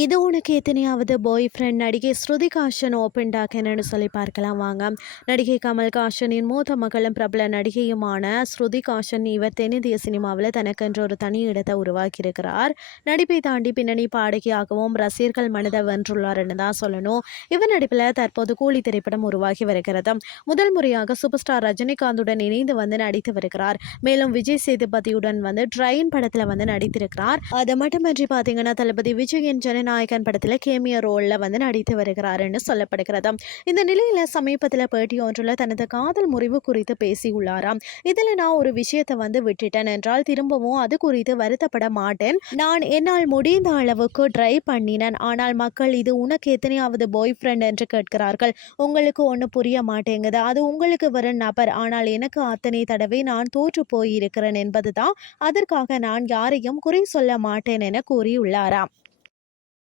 இது உனக்கு எத்தனையாவது பாய் ஃப்ரெண்ட் நடிகை ஸ்ருதிகாஷன் ஓப்பன் டாக் என்னன்னு சொல்லி பார்க்கலாம் வாங்க. நடிகை கமல்ஹாசனின் மூத்த மகளும் பிரபல நடிகையுமான ஸ்ருதிகாஷன் இவர் தென்னிந்திய சினிமாவில் தனக்கென்று ஒரு தனி இடத்தை உருவாக்கியிருக்கிறார். நடிப்பை தாண்டி பின்னணி பாடகியாகவும் ரசிகர்கள் மனதை வென்றுள்ளார்னு தான் சொல்லணும். இவர் நடிப்பில் தற்போது கூலி திரைப்படம் உருவாகி வருகிறது. முதல் முறையாக சூப்பர் ஸ்டார் ரஜினிகாந்துடன் இணைந்து வந்து நடித்து வருகிறார். மேலும் விஜய் சேதுபதியுடன் வந்து ட்ரெயின் படத்தில் வந்து நடித்திருக்கிறார். அது மட்டுமின்றி பார்த்தீங்கன்னா தளபதி விஜயின் ஜனநாயகன் படத்தில் கேமிய ரோலில் வந்து நடித்து வருகிறாருன்னு சொல்லப்படுகிறது. இந்த நிலையில் சமீபத்தில் பேட்டி ஒன்றில் தனது காதல் முறிவு குறித்து பேசியுள்ளாராம். இதில் நான் ஒரு விஷயத்தை வந்து விட்டுட்டேன் என்றால் திரும்பவும் அது குறித்து வருத்தப்பட மாட்டேன். நான் என்னால் முடிந்த அளவுக்கு ட்ரை பண்ணினேன். ஆனால் மக்கள் இது உனக்கு எத்தனையாவது பாய் ஃப்ரெண்ட் என்று கேட்கிறார்கள். உங்களுக்கு ஒன்று புரிய மாட்டேங்குது. அது உங்களுக்கு வரும் நபர். ஆனால் எனக்கு அத்தனை தடவை நான் தோற்று போயிருக்கிறேன் என்பதுதான். அதற்காக நான் யாரையும் குறை சொல்ல மாட்டேன் என கூறியுள்ளாராம்.